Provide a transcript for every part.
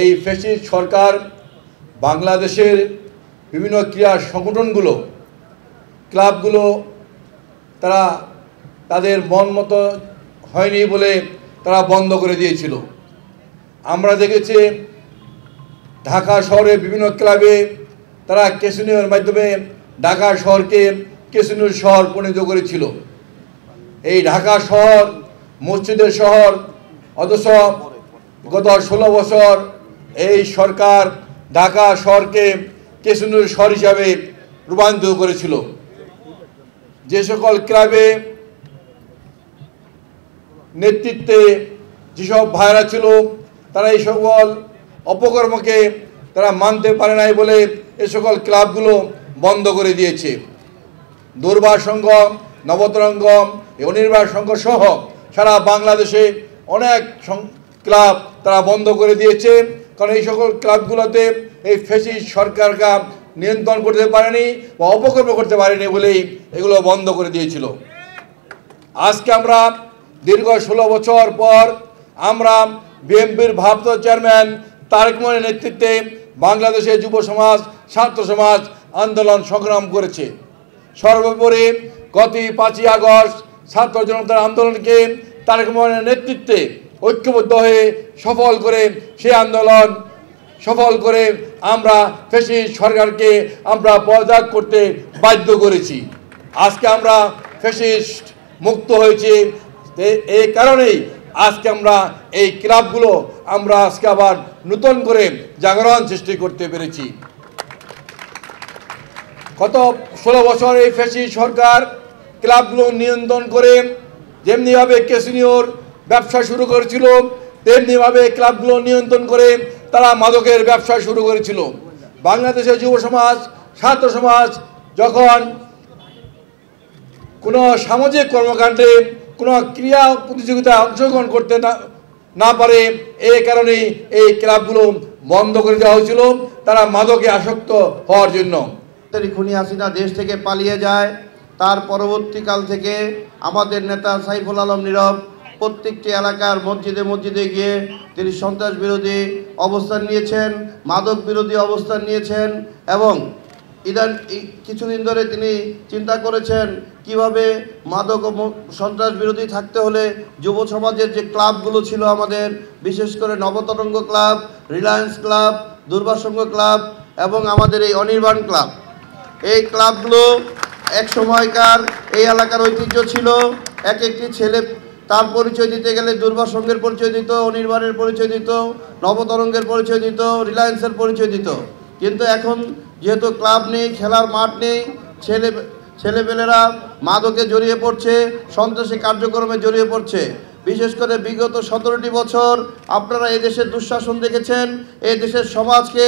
এই ফ্যাসিস্ট সরকার বাংলাদেশের বিভিন্ন ক্রীড়া সংগঠনগুলো ক্লাবগুলো তারা তাদের মন মতো হয়নি বলে তারা বন্ধ করে দিয়েছিল। আমরা দেখেছি ঢাকা শহরে বিভিন্ন ক্লাবে তারা ক্যাসিনোর মাধ্যমে ঢাকা শহরকে ক্যাসিনোর শহর পরিণত করেছিল। এই ঢাকা শহর মসজিদের শহর, অথচ গত 16 বছর এই সরকার ঢাকা শহরকে ক্যাসিনোর শহর হিসাবে রূপান্তরিত করেছিল। যে সকল ক্লাবে নেতৃত্বে যেসব ভাইরা ছিল তারা এই সকল অপকর্মকে তারা মানতে পারে নাই বলে এই সকল ক্লাবগুলো বন্ধ করে দিয়েছে। দুর্বার সংঘ, নবতরঙ্গ, অনির্বাণ সংঘ সহ সারা বাংলাদেশে অনেক ক্লাব তারা বন্ধ করে দিয়েছে, কারণ এই সকল ক্লাবগুলোতে এই ফ্যাসিস্ট সরকারকে নিয়ন্ত্রণ করতে পারেনি বা অপকর্ম করতে পারেনি বলেই এগুলো বন্ধ করে দিয়েছিল। আজকে আমরা দীর্ঘ 16 বছর পর আমরা বিএনপির ভারপ্রাপ্ত চেয়ারম্যান তারেক রহমানের নেতৃত্বে বাংলাদেশের যুব সমাজ, ছাত্র সমাজ আন্দোলন সংগ্রাম করেছে। সর্বোপরি গত 5ই আগস্ট ছাত্র জনতার আন্দোলনকে তারেক রহমানের নেতৃত্বে ঐক্যবদ্ধ হয়ে সফল করে সেই আন্দোলন সফল করে আমরা ফ্যাসিস্ট সরকারকে আমরা পদত্যাগ করতে বাধ্য করেছি। আজকে আমরা ফ্যাসিস্ট মুক্ত হয়েছি। এই কারণেই আজকে আমরা এই ক্লাবগুলো আমরা আজকে আবার নতুন করে জাগরণ সৃষ্টি করতে পেরেছি। গত 16 বছর এই ফ্যাসিস্ট সরকার ক্লাবগুলো নিয়ন্ত্রণ করে যেমনিভাবে ক্যাসিনোর ব্যবসা শুরু করেছিল, তেমনিভাবে ক্লাবগুলো নিয়ন্ত্রণ করে তারা মাদকের ব্যবসা শুরু করেছিল। বাংলাদেশের যুব সমাজ, ছাত্র সমাজ যখন কোনো সামাজিক কর্মকাণ্ডে কোনো ক্রিয়া প্রতিযোগিতায় অংশগ্রহণ করতে না পারে, এই কারণেই এই ক্লাবগুলো বন্ধ করে দেওয়া হয়েছিল তারা মাদকে আসক্ত হওয়ার জন্য। খুনি হাসিনা দেশ থেকে পালিয়ে যায়, তার পরবর্তীকাল থেকে আমাদের নেতা সাইফুল আলম নীরব প্রত্যেকটি এলাকার মসজিদে মসজিদে গিয়ে তিনি সন্ত্রাস বিরোধী অবস্থান নিয়েছেন, মাদক বিরোধী অবস্থান নিয়েছেন এবং কিছুদিন ধরে তিনি চিন্তা করেছেন কিভাবে মাদক ও সন্ত্রাস বিরোধী থাকতে হলে যুব সমাজের যে ক্লাবগুলো ছিল আমাদের, বিশেষ করে নবতরঙ্গ ক্লাব, রিলায়েন্স ক্লাব, দুর্বার সংঘ ক্লাব এবং আমাদের এই অনির্বাণ ক্লাব, এই ক্লাবগুলো এক সময়কার এই এলাকার ঐতিহ্য ছিল। এক একটি ছেলে তার পরিচয় দিতে গেলে দুর্বার সংঘের পরিচয় দিত, অনির্বাণের পরিচয় দিত, নবতরঙ্গের পরিচয় দিত, রিলায়েন্সের পরিচয় দিত। কিন্তু এখন যেহেতু ক্লাব নেই, খেলার মাঠ নেই, ছেলেপেলেরা মাদকে জড়িয়ে পড়ছে, সন্ত্রাসী কার্যক্রমে জড়িয়ে পড়ছে। বিশেষ করে বিগত 17টি বছর আপনারা এই দেশের দুঃশাসন দেখেছেন। এই দেশের সমাজকে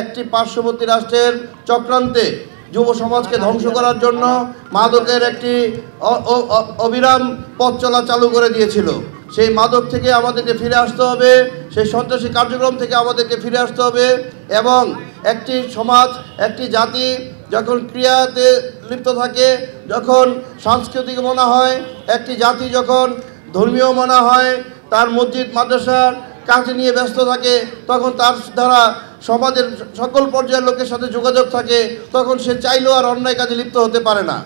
একটি পার্শ্ববর্তী রাষ্ট্রের চক্রান্তে যুব সমাজকে ধ্বংস করার জন্য মাদকের একটি অবিরাম পথ চলা চালু করে দিয়েছিল। সেই মাদক থেকে আমাদেরকে ফিরে আসতে হবে, সেই সন্ত্রাসী কার্যক্রম থেকে আমাদেরকে ফিরে আসতে হবে এবং একটি সমাজ, একটি জাতি যখন ক্রিয়াতে লিপ্ত থাকে, যখন সাংস্কৃতিক মনে হয়, একটি জাতি যখন ধর্মীয় মনে হয়, তার মসজিদ মাদ্রাসার কাজ নিয়ে ব্যস্ত থাকে, তখন তার দ্বারা সমাজের সকল পর্যায়ের লোকের সাথে যোগাযোগ থাকে, তখন সে চাইলেও আর অন্যায় কাজে লিপ্ত হতে পারে না।